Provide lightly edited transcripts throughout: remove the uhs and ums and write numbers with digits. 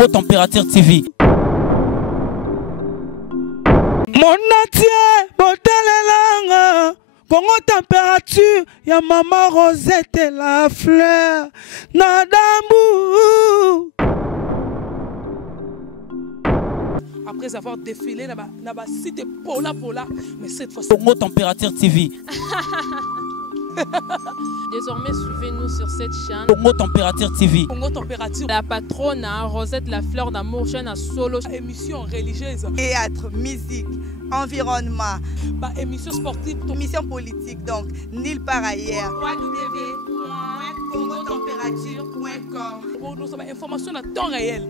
Congo Température TV. Mon atier, Botala, Congo Température, ya maman Rosette et la fleur, Nadambu. Après avoir défilé, na ba cité Pola, mais cette fois Congo Température TV. Désormais, suivez-nous sur cette chaîne. Congo Température TV. Congo Température. La patronne, Rosette, la fleur d'amour, chaîne à solo. Émission religieuse. Théâtre, musique, environnement. Bah, émission sportive. Émission politique, donc, nulle part ailleurs. www.congotempérature.com. Pour nous avoir information à temps réel.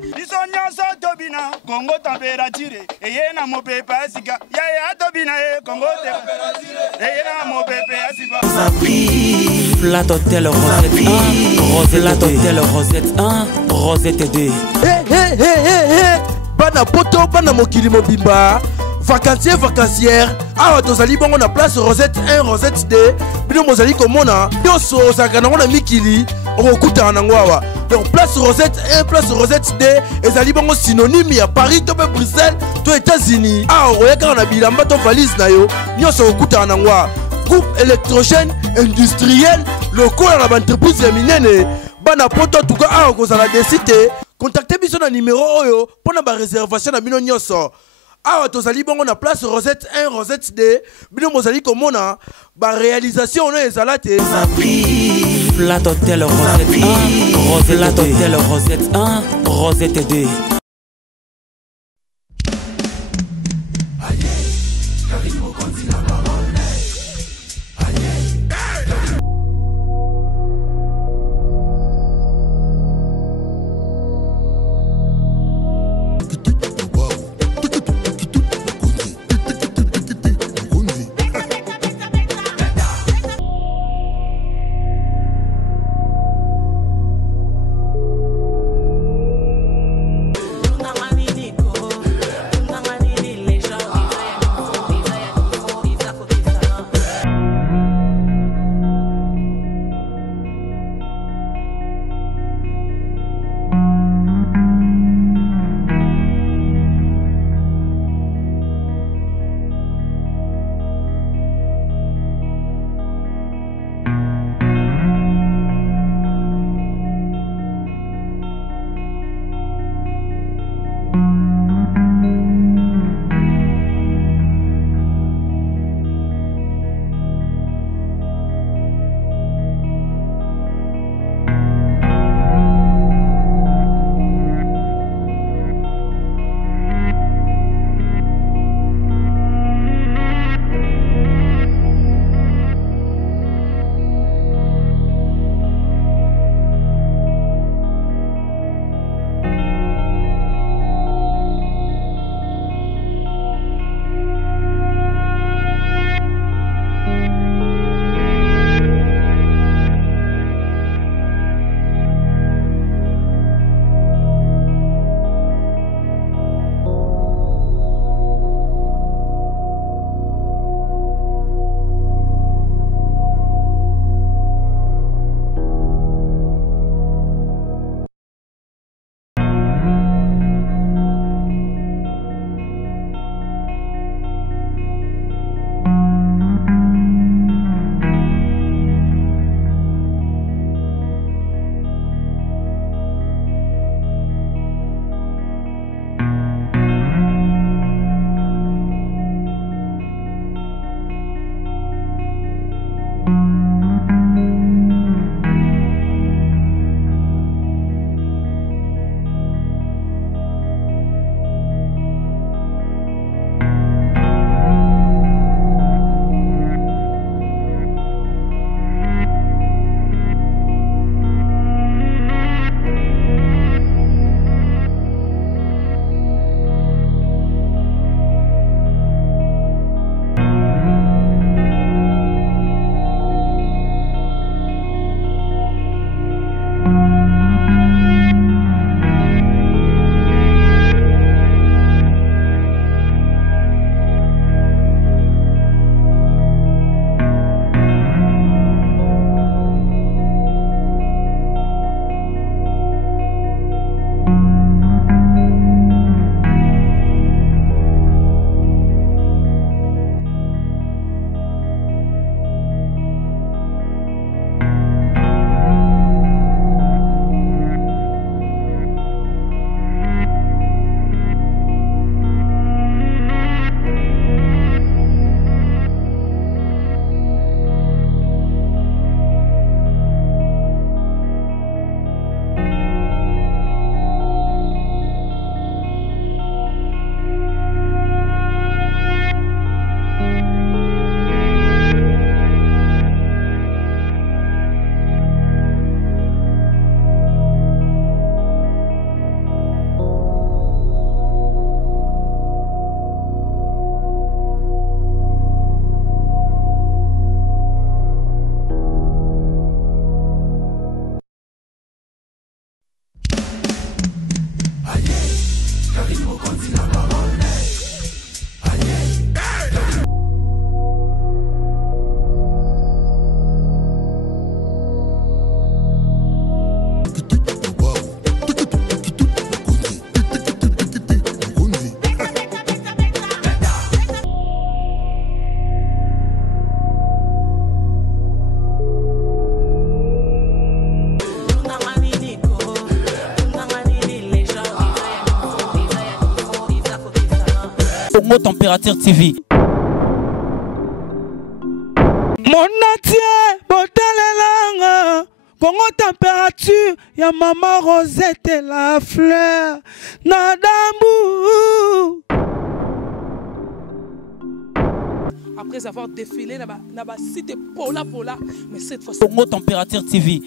Congo Température. Et yena mo pepe asika. Ya tobina Congo Température. Flat Hotel Rosette 1, Rosette Hotel Rosette 1, Rosette 2. Bana poto, bana mokili mobimba. Vacancier, vacancière. Awa tozali bongo na place Rosette 1, Rosette 2. Bino mozali komona. Yoso osaka nango na mikili. Okuta nango awa. Donc place Rosette 1, place Rosette 2. Ezali bongo synonyme ya Paris, to Bruxelles, to États-Unis. Awa oyaka na bilamba to valise na yo. Yoso okuta nango awa. Groupe électrogène industriel local à l'entreprise minene bana poto tuka a kozala desité contactez biso na numéro oyo pona ba réservation na bino nyoso awa tozali bongo na place Rosette 1 Rosette 2 bino mozali komona ba réalisation na ezalate Flat Hotel Rosette 1 Rosette Hotel Rosette 1 Rosette 2. Carine Mokonzi la parole. Congo Température TV. Mon entier, Botala, Congo Température, ya maman Rosette et la fleur, Nadambu. Après avoir défilé, na cité Pola, mais cette fois-ci. Congo Température TV.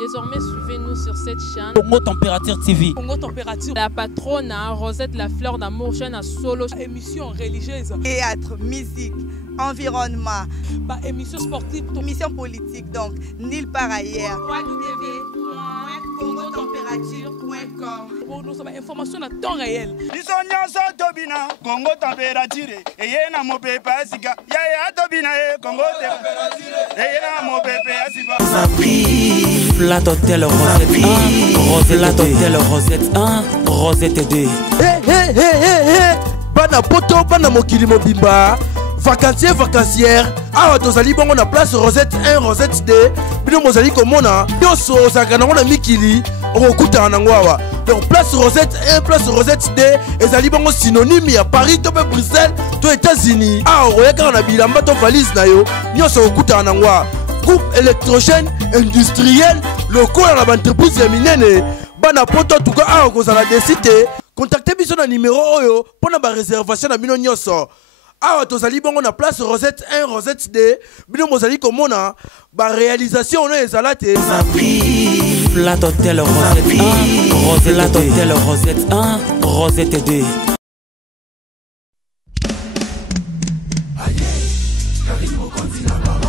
Désormais, suivez-nous sur cette chaîne. Congo Température TV. Congo Température. La patronne, Rosette la fleur d'amour, chaîne à solo. Émission religieuse. Théâtre, musique, environnement. Bah, émission sportive. Émission politique, donc nulle part ailleurs. www.congotempérature.com. Pour nous avoir information à temps réel. biso nyonso tobina Congo Température eyena mopepe asika yaya tobina Congo Température eyena mopepe asika. Flat Hotel Rosette 1, Flat Hotel Rosette 1, Rosette 2. Bana poto, bana mokili mobimba. Vacancier, vacancière. Awa tozali bongo na place Rosette 1, Rosette 2. Bino mozali komona. Yoso sakana na mikili. Okuta nango awa. Donc place Rosette 1, place Rosette 2. Ezali bongo synonyme ya Paris, to Bruxelles, to États-Unis. Awa oyeka na bilamba to valise na yo. Nyoso okuta nango awa. Groupe électrogène industriel local à l'entreprise ya minene. Bana poto tuka awa kozala desite. Contactez biso na numéro oyo pona ba réservation na bino nyoso. Awa tozali bongo na place Rosette 1, Rosette 2. Bino mozali komona ba réalisation na ezalate. Flat Hotel Rosette 1, Flat Hotel Rosette 1, Rosette 2. Carine Mokonzi la parole.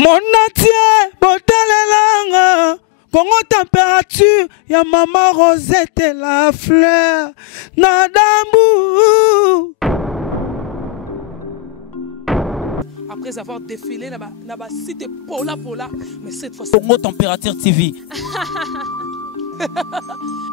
Monatie, Botala, Congo température, ya maman Rosette la fleur, Nadambu. Après avoir défilé là-bas, cité Pola, mais cette fois-ci. Congo Température TV.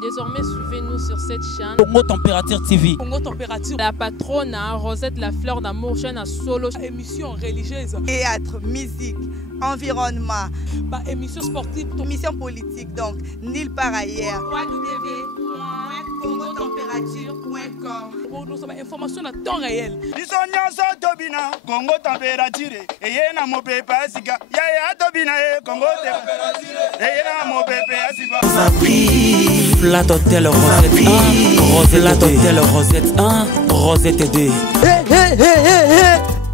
Désormais, suivez-nous sur cette chaîne. Congo Température TV. Congo Température. La patronne, Rosette la fleur d'amour, chaîne à solo. Émission religieuse. Théâtre, musique, environnement. Bah, émission sportive. Émission politique, donc nulle part ailleurs. www.congotempérature.com. Nous avons information à temps réel. Congo Température. Et y a mon pépé asika. Ya tobina Congo Température. Et y a mon pépé asika. Flat Hotel Rosette 1, Rosette Hotel Rosette 1, Rosette 2.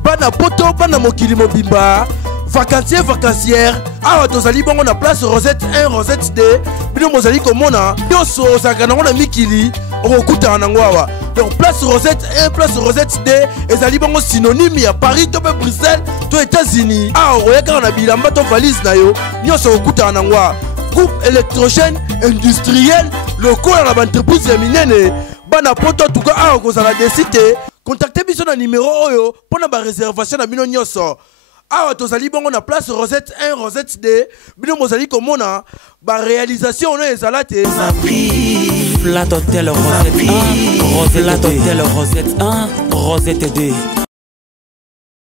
Bana poto, bana mokili mobimba. Vacancière, awa tozali bongo na place Rosette 1, Rosette 2. Bino mozali komona, yoso sakana ngona mikili, okuta nango awa. Donc place Rosette 1, place Rosette 2, ezali bongo synonyme ya Paris to Bruxelles to États-Unis. Awa oyeka na bilamba to valise na yo, nyoso okuta nango awa. Groupe électrogène industriel local à l'entreprise ya minene bana poto tuka awa kozala desite contactez biso na numéro oyo pona ba réservation na bino nyoso awa tozali bongo na place Rosette 1 Rosette 2 bino mozali komona ba réalisation no ezala te Flat Hotel Rosette 1 Rosette Hotel Rosette 1 Rosette 2.